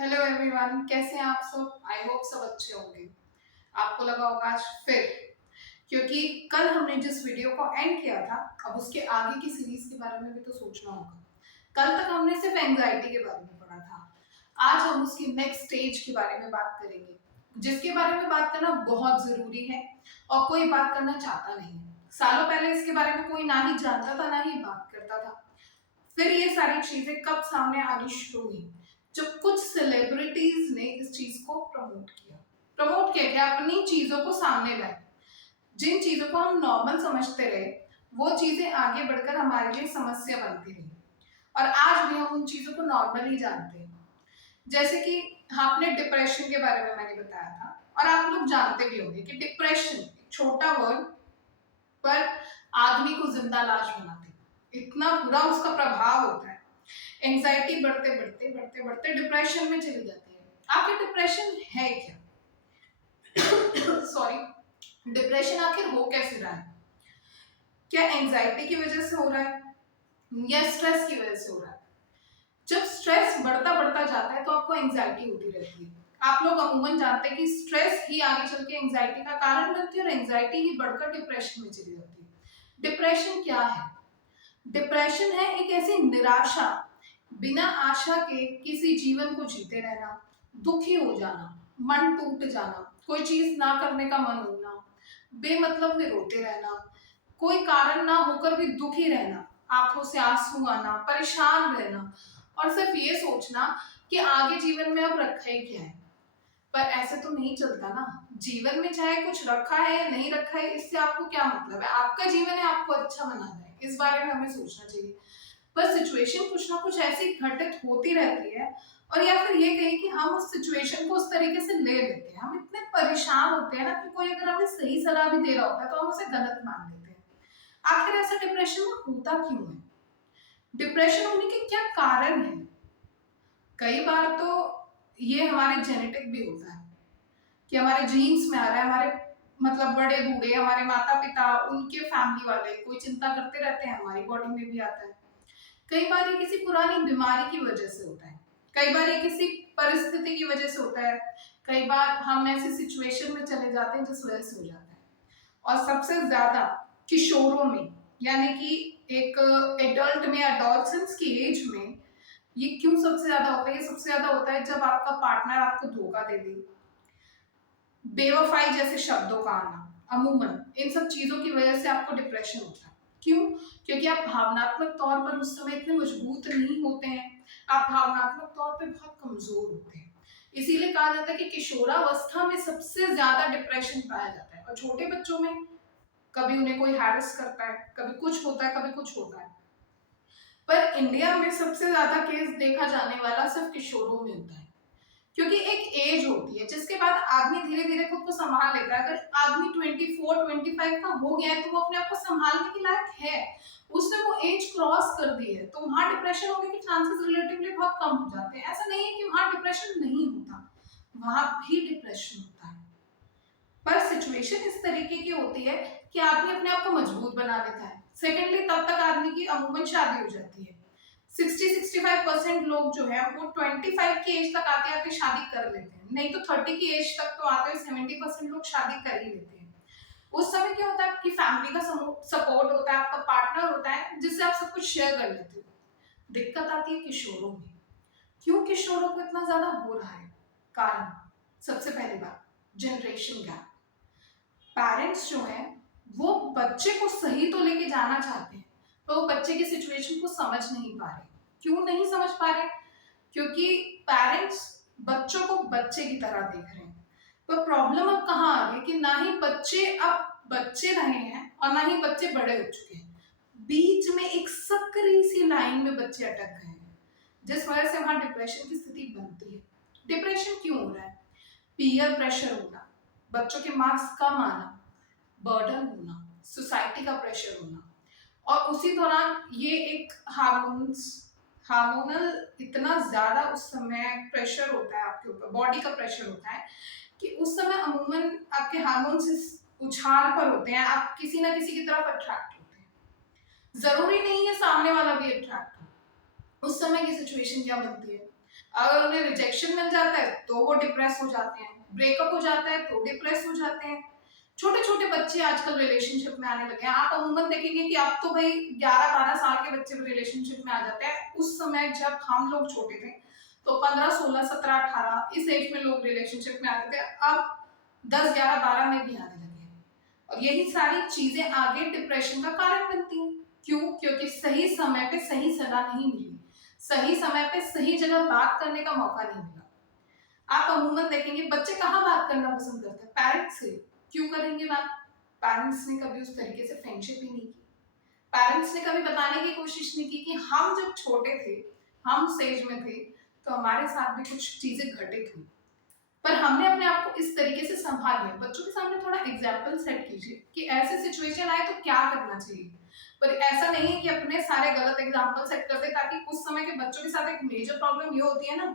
Hello everyone, कैसे हैं आप सब। आई होप सब अच्छे होंगे। आपको लगा होगा आज फिर, क्योंकि कल हमने जिस वीडियो को एंड किया था, अब उसके आगे की सीरीज के बारे में भी तो सोचना होगा। कल तक हमने सिर्फ एंजाइटी के बारे में पढ़ा था। आज हम उसकी नेक्स्ट स्टेज के बारे में बात करेंगे, जिसके बारे में बात करना बहुत जरूरी है और कोई बात करना चाहता नहीं है। सालों पहले इसके बारे में कोई ना ही जानता था ना ही बात करता था। फिर ये सारी चीजें कब सामने आनी शुरू हुई, जब कुछ सेलिब्रिटीज ने इस चीज को प्रमोट किया कि अपनी चीजों को सामने लाए। जिन चीजों को हम नॉर्मल समझते रहे, वो चीजें आगे बढ़कर हमारे लिए समस्या बनती रही, और आज भी हम उन चीजों को नॉर्मल ही जानते हैं। जैसे कि आपने डिप्रेशन के बारे में मैंने बताया था, और आप लोग जानते भी होंगे कि डिप्रेशन एक छोटा वर्ड पर आदमी को जिंदा लाश बनाते हैं। इतना बुरा उसका प्रभाव होता है। एंजाइटी बढ़ते बढ़ते बढ़ते बढ़ते डिप्रेशन में चली जाती है। आखिर डिप्रेशन है क्या? सॉरी, डिप्रेशन आखिर हो कैसे रहा है? क्या एंजाइटी की वजह से हो रहा है या स्ट्रेस की वजह से हो रहा है? जब स्ट्रेस बढ़ता बढ़ता जाता है तो आपको एंजाइटी होती रहती है। आप लोग अमूमन जानते हैं कि स्ट्रेस ही आगे चल के एंजाइटी का कारण बनती है और एंजाइटी ही बढ़कर डिप्रेशन में चली जाती है। डिप्रेशन क्या है? डिप्रेशन है एक ऐसी निराशा, बिना आशा के किसी जीवन को जीते रहना, दुखी हो जाना, मन टूट जाना, कोई चीज ना करने का मन होना, बेमतलब में रोते रहना, कोई कारण ना होकर भी दुखी रहना, आंखों से आंसू आना, परेशान रहना, और सिर्फ ये सोचना कि आगे जीवन में अब रखा ही क्या है। पर ऐसे तो नहीं चलता ना। जीवन में चाहे कुछ रखा है या नहीं रखा है, इससे आपको क्या मतलब है? आपका जीवन है, आपको अच्छा बनाना है, इस बारे में हमें सोचना चाहिए। पर सिचुएशन कुछ ना कुछ ऐसी घटित होती रहती है, और या फिर ये कहें कि हम उस सिचुएशन को उस तरीके से ले लेते हैं, हम इतने परेशान होते हैं ना कि कोई अगर हमें सही सलाह भी दे रहा होता है तो हम उसे गलत मान लेते हैं। आखिर ऐसा डिप्रेशन में होता क्यों है? डिप्रेशन होने के क्या कारण है? कई बार तो ये हमारे जेनेटिक भी होता है कि हमारे जीन्स में आ रहा है। हमारे मतलब बड़े बूढ़े, हमारे माता पिता, उनके फैमिली वाले कोई चिंता करते रहते हैं, हमारी बॉडी में भी आता है। कई बार ये किसी पुरानी बीमारी की वजह से होता है, कई बार ये किसी परिस्थिति की वजह से होता है, कई बार हम ऐसी सिचुएशन में चले जाते हैं जिस वजह से हो जाता है। और सबसे ज्यादा किशोरों में, यानी कि एक एडल्ट में, एडोलसेंस की एज में ये क्यों सबसे ज्यादा होता है? ये सबसे ज्यादा होता है जब आपका पार्टनर आपको धोखा दे दे, बेवफाई जैसे शब्दों का आना। अमूमन इन सब चीजों की वजह से आपको डिप्रेशन होता है। क्यों? क्योंकि आप भावनात्मक तौर पर उस समय इतने मजबूत नहीं होते हैं, आप भावनात्मक तौर पे बहुत कमजोर होते हैं। इसीलिए कहा जाता है कि किशोरावस्था में सबसे ज्यादा डिप्रेशन पाया जाता है, और छोटे बच्चों में कभी उन्हें कोई हैरेस करता है, कभी कुछ होता है, कभी कुछ होता है। पर इंडिया में सबसे ज्यादा केस देखा जाने वाला सिर्फ किशोरों में होता है, क्योंकि एक एज होती है जिसके बाद आदमी धीरे धीरे खुद को संभाल लेता है। अगर आदमी 24-25 का हो गया है तो वो अपने आप को संभालने के लायक है, उसने वो एज क्रॉस कर दी है, तो वहां डिप्रेशन होने के चांसेस रिलेटिवली बहुत कम हो जाते हैं। ऐसा नहीं है कि वहां डिप्रेशन नहीं होता, वहां भी डिप्रेशन होता है। पर सिचुएशन इस तरीके की होती है कि आदमी अपने आप को मजबूत बना लेता है। सेकेंडली, तब तक आदमी की अमूमन शादी हो जाती है। 60-65% लोग जो है वो 25 की एज तक आते आते शादी कर लेते हैं, नहीं तो 30 की एज तक तो आते हुए 70% लोग शादी कर ही लेते हैं। उस समय क्या होता है? आपकी फैमिली का सपोर्ट होता है, आपका पार्टनर होता है जिससे आप सब कुछ शेयर कर लेते हो। दिक्कत आती है किशोरों में। क्यों किशोरों को इतना ज्यादा हो रहा है? कारण, सबसे पहली बात, जनरेशन गैप। पेरेंट्स जो हैं वो बच्चे को सही तो लेके जाना चाहते हैं, तो वो बच्चे की सिचुएशन को समझ नहीं पा रहे। क्यों नहीं समझ पा रहे? क्योंकि पेरेंट्स बच्चों को बच्चे की तरह देख रहे हैं। तो प्रॉब्लम अब कहाँ आ रही है कि ना ही बच्चे अब बच्चे रहे हैं और ना ही बच्चे बड़े हो चुके हैं। बीच में एक सकरी सी लाइन में बच्चे अटक गए हैं, जिस वजह से वहां डिप्रेशन की स्थिति बनती है। डिप्रेशन क्यों हो रहा है? पीयर प्रेशर होना, बच्चों के मार्क्स कम आना, बर्डन होना, सोसाइटी का प्रेशर होना, और उसी दौरान ये एक हार्मोनल इतना ज्यादा उस समय प्रेशर होता है आपके ऊपर, बॉडी का प्रेशर होता है कि उस समय अमूमन आपके हार्मोन्स इस उछाल पर होते हैं, आप किसी ना किसी की तरफ अट्रैक्ट होते हैं। जरूरी नहीं है सामने वाला भी अट्रैक्ट हो। उस समय की सिचुएशन क्या बनती है? अगर उन्हें रिजेक्शन मिल जाता है तो वो डिप्रेस हो जाते हैं, ब्रेकअप हो जाता है तो डिप्रेस हो जाते हैं। छोटे छोटे बच्चे आजकल रिलेशनशिप में आने लगे हैं। आप अमूमन देखेंगे कि अब तो भाई 11-12 साल के बच्चे भी रिलेशनशिप में आ जाते हैं। उस समय जब हम लोग छोटे थे तो 15, 16, 17, 18 इस एज में लोग रिलेशनशिप में आते थे। अब 10, 11, 12 में भी आने लगे हैं और यही सारी चीजें आगे डिप्रेशन का कारण बनती हैं। क्यों? क्योंकि सही समय पे सही सलाह नहीं मिली, सही समय पे सही जगह बात करने का मौका नहीं मिला। आप अमूमन देखेंगे बच्चे कहाँ बात करना पसंद करते हैं? पेरेंट्स से। क्यों करेंगे बात? पेरेंट्स ने कभी उस तरीके से फ्रेंडशिप ही नहीं की। पेरेंट्स ने कभी बताने की कोशिश नहीं की कि हम जब छोटे थे, हम स्टेज में थे, तो हमारे साथ भी कुछ चीजें घटित हुई, पर हमने अपने आप को इस तरीके से संभाल लिया। बच्चों के सामने थोड़ा एग्जाम्पल सेट कीजिए कि ऐसे सिचुएशन आए तो क्या करना चाहिए। पर ऐसा नहीं है कि अपने सारे गलत एग्जाम्पल सेट कर दे, ताकि उस समय के बच्चों के साथ एक मेजर प्रॉब्लम ये होती है ना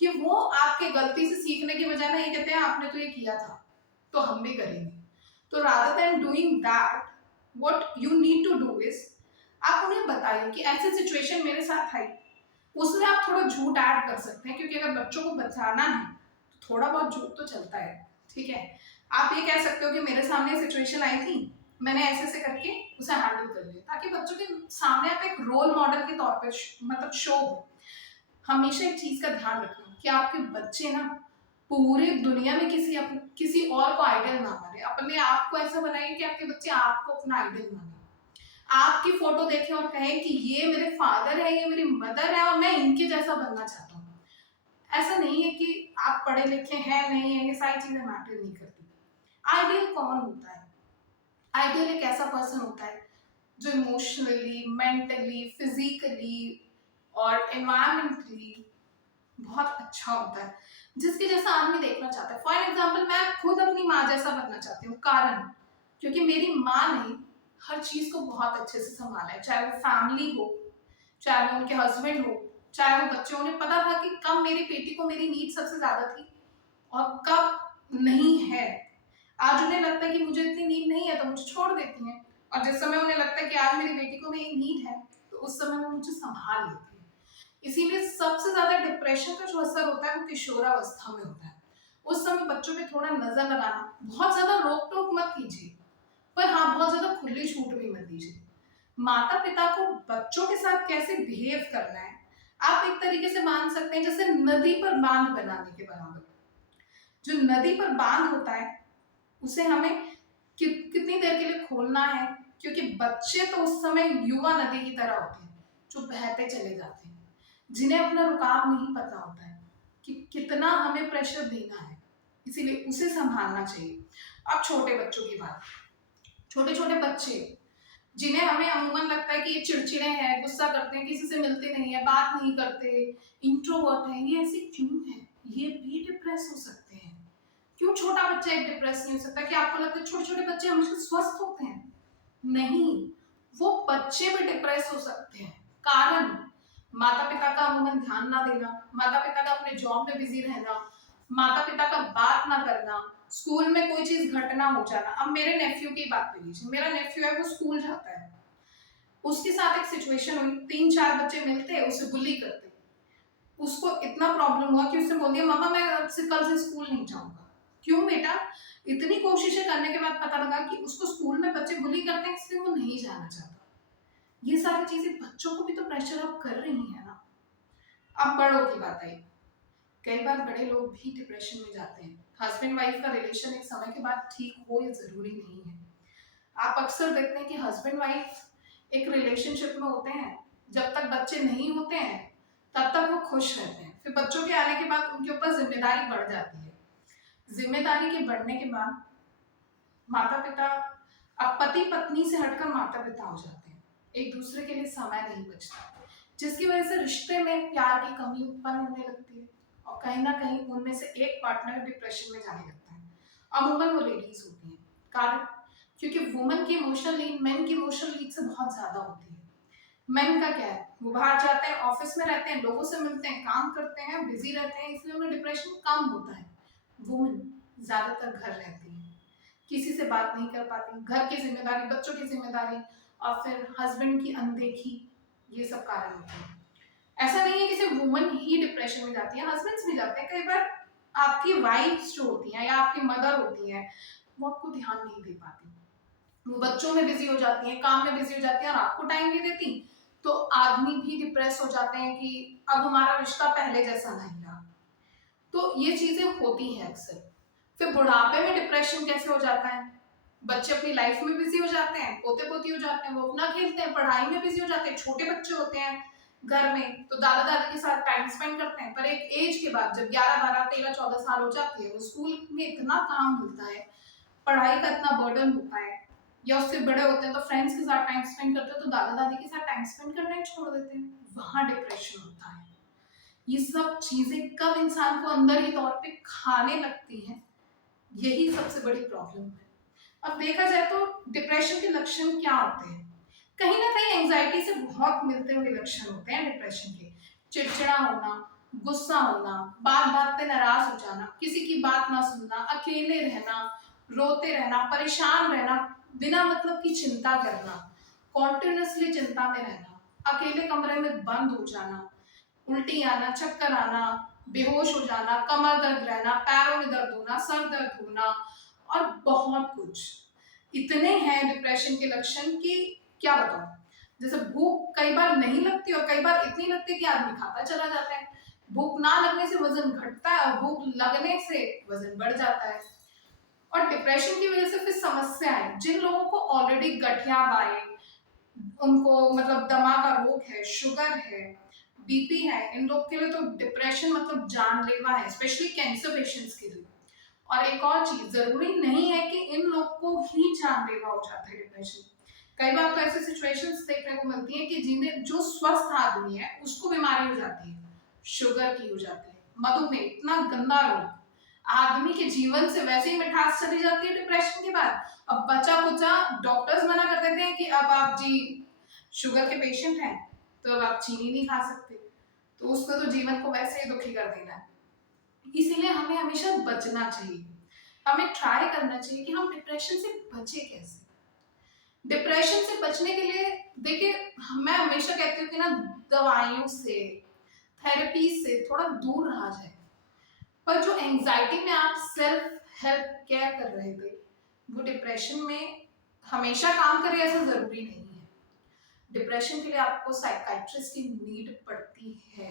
कि वो आपके गलती से सीखने की बजाय ना ये कहते हैं आपने तो ये किया था तो हम भी करेंगे। तो rather than doing that, what you need to do is, आप उन्हें बताइए कि ऐसी सिचुएशन मेरे साथ आई। उसमें आप थोड़ा झूठ ऐड कर सकते हैं, क्योंकि अगर बच्चों को बचाना है तो थोड़ा बहुत झूठ तो चलता है। ठीक है, आप ये कह सकते हो कि मेरे सामने सिचुएशन आई थी, मैंने ऐसे ऐसे करके उसे हैंडल कर लिया, ताकि बच्चों के सामने आप एक रोल मॉडल के तौर पर मतलब शो हो। हमेशा एक चीज का ध्यान रखना कि आपके बच्चे ना पूरी दुनिया में किसी और को आइडल ना माने। अपने आप को ऐसा बनाइए कि आपके बच्चे आपको अपना आइडल माने, आपकी फोटो देखें और कहें कि ये मेरे फादर है, ये मेरी मदर है और मैं इनके जैसा बनना चाहता हूँ। ऐसा नहीं है कि आप पढ़े लिखे हैं नहीं है, ये सारी चीजें मैटर नहीं करती। आइडियल कौन होता है? आइडियल एक ऐसा पर्सन होता है जो इमोशनली, मेंटली, फिजिकली और एनवायरमेंटली बहुत अच्छा होता है, जिसके जैसा आदमी देखना चाहता है। फॉर एग्जाम्पल, मैं खुद अपनी माँ जैसा बनना चाहती हूँ। कारण, क्योंकि मेरी माँ ने हर चीज को बहुत अच्छे से संभाला है, चाहे वो फैमिली हो, चाहे वो उनके हस्बैंड हो, चाहे वो बच्चे। उन्हें पता था कि कब मेरी बेटी को मेरी नीड सबसे ज्यादा थी और कब नहीं है। आज उन्हें लगता है कि मुझे इतनी नीड नहीं है तो मुझे छोड़ देती हैं, और जिस समय उन्हें लगता है कि आज मेरी बेटी को मेरी नीड है तो उस समय वो मुझे संभाल लेती है। इसीलिए सबसे ज्यादा डिप्रेशन का जो असर होता है वो किशोरावस्था में होता है। उस समय बच्चों पे थोड़ा नजर लगाना, बहुत ज्यादा रोक टोक मत कीजिए, पर हाँ बहुत ज्यादा खुली छूट भी मत दीजिए। माता पिता को बच्चों के साथ कैसे बिहेव करना है, आप एक तरीके से मान सकते हैं जैसे नदी पर बांध बनाने के बराबर। जो नदी पर बांध होता है उसे हमें कितनी देर के लिए खोलना है, क्योंकि बच्चे तो उस समय युवा नदी की तरह होते हैं जो बहते चले जाते हैं, जिन्हें अपना रुकाव नहीं पता होता है कि कितना हमें प्रेशर देना है, इसीलिए उसे संभालना चाहिए। अब छोटे बच्चों की बात, छोटे छोटे बच्चे जिन्हें हमें अमूमन लगता है कि ये चिड़चिड़े हैं, गुस्सा करते हैं, किसी से मिलते नहीं है, बात नहीं करते, इंट्रोवर्ट हैं, ये ऐसे क्यों है? ये भी डिप्रेस हो सकते हैं। क्यों छोटा बच्चा एक डिप्रेस नहीं हो सकता? कि आपको लगता है छोटे छोटे बच्चे हमेशा स्वस्थ होते हैं? नहीं, वो बच्चे भी डिप्रेस हो सकते हैं। कारण, माता पिता का अमूमन ध्यान ना देना, माता पिता का अपने जॉब में बिजी रहना, माता पिता का बात ना करना, स्कूल में कोई चीज घटना हो जाना। अब मेरे नेफ्यू की बात कर लीजिए, मेरा नेफ्यू है वो स्कूल जाता है, उसके साथ एक सिचुएशन हुई, 3-4 बच्चे मिलते हैं उसे बुली करते, उसको इतना प्रॉब्लम हुआ कि उसने बोल दिया मामा मैं अब से कल से स्कूल नहीं जाऊंगा। क्यों बेटा? इतनी कोशिशें करने के बाद पता लगा कि उसको स्कूल में बच्चे बुली करते हैं, इसलिए वो नहीं जाना चाहता। ये सारी चीजें बच्चों को भी तो प्रेशर अप कर रही है ना। अब बड़ों की बात आई, कई बार बड़े लोग भी डिप्रेशन में जाते हैं। हस्बैंड वाइफ का रिलेशन एक समय के बाद ठीक हो ये जरूरी नहीं है। आप अक्सर देखते हैं कि हस्बैंड वाइफ एक रिलेशनशिप में होते हैं, जब तक बच्चे नहीं होते हैं तब तक वो खुश रहते हैं, फिर बच्चों के आने के बाद उनके ऊपर जिम्मेदारी बढ़ जाती है। जिम्मेदारी के बढ़ने के बाद माता पिता, अब पति पत्नी से हटकर माता पिता हो जाते हैं, एक दूसरे के लिए समय नहीं बचता, जिसकी वजह से रिश्ते में प्यार की कमी उत्पन्न होने लगती है और कहीं ना कहीं उनमें से एक पार्टनर डिप्रेशन में जाने लगता है। अमूमन वो लेडीज होती हैं। कारण, क्योंकि वुमन की इमोशनल नीड मेन की इमोशनल नीड से बहुत ज्यादा होती है। मेन का क्या है, वो बाहर जाते हैं, ऑफिस में रहते हैं, लोगों से मिलते हैं, काम करते हैं, बिजी रहते हैं, इसलिए उन्हें डिप्रेशन कम होता है। वुमन ज्यादातर घर रहती है, किसी से बात नहीं कर पाती, घर की जिम्मेदारी, बच्चों की जिम्मेदारी और फिर हस्बैंड की अनदेखी, ये सब कारण होते हैं। ऐसा नहीं है कि सिर्फ वुमन ही डिप्रेशन में जाती है, हस्बैंड्स भी जाते हैं। कई बार आपकी वाइफ्स जो होती हैं या आपकी मदर होती हैं, वो आपको ध्यान नहीं दे पाती, वो बच्चों में बिजी हो जाती हैं, काम में बिजी हो जाती हैं और आपको टाइम नहीं देती। तो आदमी भी डिप्रेस हो जाते हैं कि अब हमारा रिश्ता पहले जैसा नहीं रहा। तो ये चीजें होती हैं अक्सर। फिर बुढ़ापे में डिप्रेशन कैसे हो जाता है? बच्चे अपनी लाइफ में बिजी हो जाते हैं, पोते पोती हो जाते हैं, वो अपना खेलते हैं, पढ़ाई में बिजी हो जाते हैं, छोटे बच्चे होते हैं घर में तो दादा दादी के साथ टाइम स्पेंड करते हैं। पर एक एज के बाद जब 11 12 13 14 साल हो जाती है, वो स्कूल में इतना काम मिलता है, पढ़ाई का इतना बर्डन होता है, या उससे बड़े होते हैं तो फ्रेंड्स के साथ टाइम स्पेंड करते हैं तो दादा दादी के साथ टाइम स्पेंड करना ही छोड़ देते हैं, वहां डिप्रेशन होता है। ये सब चीजें कब इंसान को अंदर ही तौर पे खाने लगती हैं, यही सबसे बड़ी प्रॉब्लम है। अब देखा जाए तो डिप्रेशन के लक्षण क्या होते हैं? कहीं ना कहीं एंजाइटी से बहुत मिलते हुए लक्षण होते हैं डिप्रेशन के। चिड़चिड़ा होना, गुस्सा होना, बात बात पे नाराज हो जाना, किसी की बात ना सुनना, अकेले रहना, रोते रहना, परेशान रहना, बिना मतलब की चिंता करना, कॉन्टिन्यूसली चिंता में रहना, अकेले कमरे में बंद हो जाना, उल्टी आना, चक्कर आना, बेहोश हो जाना, कमर दर्द रहना, पैरों में दर्द होना, सर दर्द होना और बहुत कुछ। इतने हैं डिप्रेशन के लक्षण कि क्या बताऊं। जैसे भूख कई बार नहीं लगती और कई बार इतनी लगती है कि आदमी खाता चला जाता है। भूख ना लगने से वजन घटता है और भूख लगने से वजन बढ़ जाता है। और डिप्रेशन की वजह से फिर समस्या है, जिन लोगों को ऑलरेडी गठिया वाई, उनको मतलब दमा का रोग है, शुगर है, बीपी है, इन लोग के लिए तो डिप्रेशन मतलब जानलेवा है, स्पेशली कैंसर पेशेंट्स के लिए। और एक और चीज, जरूरी नहीं है कि इन लोग को ही जानलेवा हो जाता है डिप्रेशन। कई बार तो ऐसी सिचुएशंस देखने को मिलती है कि जिन्हें जो स्वस्थ आदमी है उसको बीमारी हो जाती है, शुगर की हो जाती है, मधुमेह, इतना गंदा रोग, आदमी के जीवन से वैसे ही मिठास चली जाती है डिप्रेशन के बाद। अब बचा कुचा डॉक्टर्स मना कर देते हैं कि अब आप जी शुगर के पेशेंट हैं तो अब आप चीनी नहीं खा सकते, तो उसको तो जीवन को वैसे ही दुखी कर देना है। इसीलिए हमें हमेशा बचना चाहिए, हमें ट्राई करना चाहिए कि हम डिप्रेशन से बचे कैसे। डिप्रेशन से बचने के लिए देखिए, मैं हमेशा कहती हूँ कि ना दवाइयों से, थेरेपी से थोड़ा दूर रहा जाए। पर जो एंजाइटी में आप सेल्फ हेल्प केयर कर रहे थे, वो डिप्रेशन में हमेशा काम करे ऐसा जरूरी नहीं है। डिप्रेशन के लिए आपको साइकाइट्रिस्ट की नीड पड़ती है।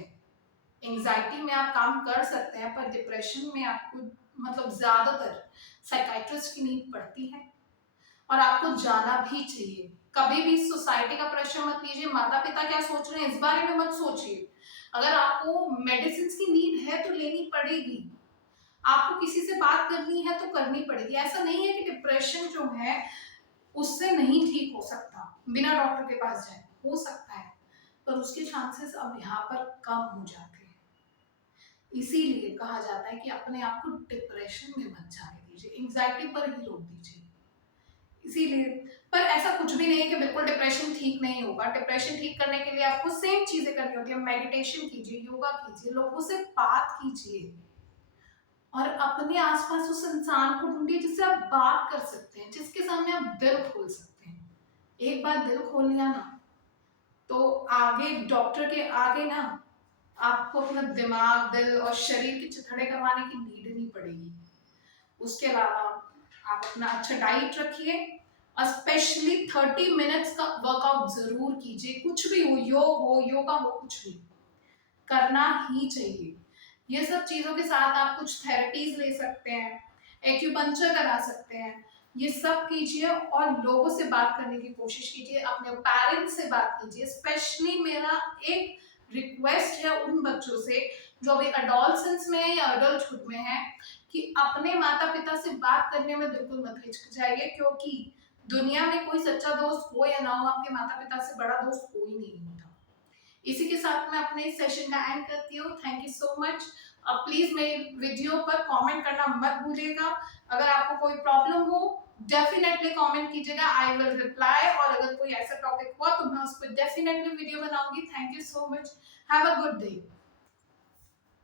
एंजाइटी में आप काम कर सकते हैं, पर डिप्रेशन में आपको मतलब ज्यादातर साइकाइट्रिस्ट की नीड पड़ती है और आपको जाना भी चाहिए। कभी भी सोसाइटी का प्रेशर मत लीजिए, माता पिता क्या सोच रहे हैं इस बारे में मत सोचिए। अगर आपको मेडिसिन की नीड है तो लेनी पड़ेगी, आपको किसी से बात करनी है तो करनी पड़ेगी। ऐसा नहीं है कि डिप्रेशन जो है उससे नहीं ठीक हो सकता, बिना डॉक्टर के पास जाए हो सकता है, पर उसके चांसेस अब यहाँ पर कम हो जाते हैं। इसीलिए कहा जाता है कि अपने आप को डिप्रेशन में मत जाने दीजिए, एंजाइटी पर ही रोक दीजिए। इसीलिए, पर ऐसा कुछ भी नहीं है कि बिल्कुल डिप्रेशन ठीक नहीं होगा। डिप्रेशन ठीक करने के लिए आपको सेम चीजें करनी होती है, मेडिटेशन कीजिए, योगा कीजिए, लोगों से बात कीजिए और अपने आसपास उस इंसान को ढूंढिए जिससे आप बात कर सकते हैं, जिसके सामने आप दिल खोल सकते हैं। एक बार दिल खोल लिया ना, तो आगे डॉक्टर के आगे ना आपको अपना दिमाग, दिल और शरीर के चिथड़े करवाने की नीड नहीं पड़ेगी। उसके अलावा आप अपना अच्छा डाइट रखिए और स्पेशली 30 मिनट्स का वर्कआउट जरूर कीजिए। कुछ भी हो, योग हो, योगा हो, कुछ भी करना ही चाहिए। ये सब चीजों के साथ आप कुछ थेरेपीज ले सकते हैं, एक्यूपंक्चर करा सकते हैं, ये सब कीजिए और लोगों से बात करने की कोशिश कीजिए, अपने पेरेंट्स से बात कीजिए। स्पेशली मेरा एक रिक्वेस्ट है उन बच्चों से जो अभी अडोलसेंस में है या अडल्टहुड में है, कि अपने माता पिता से बात करने में बिल्कुल मत हिचकिचाइए, क्योंकि दुनिया में कोई सच्चा दोस्त हो या ना हो, आपके माता पिता से बड़ा दोस्त कोई नहीं होता। इसी के साथ मैं अपने सेशन का एंड करती हूँ। Thank you so much. अब प्लीज मेरे वीडियो पर कमेंट करना मत भूलिएगा। अगर आपको कोई प्रॉब्लम हो डेफिनेटली कमेंट कीजिएगा, आई विल रिप्लाई। और अगर कोई ऐसा टॉपिक हुआ तो मैं उस पर डेफिनेटली वीडियो बनाऊंगी। Thank you so much, have a good day.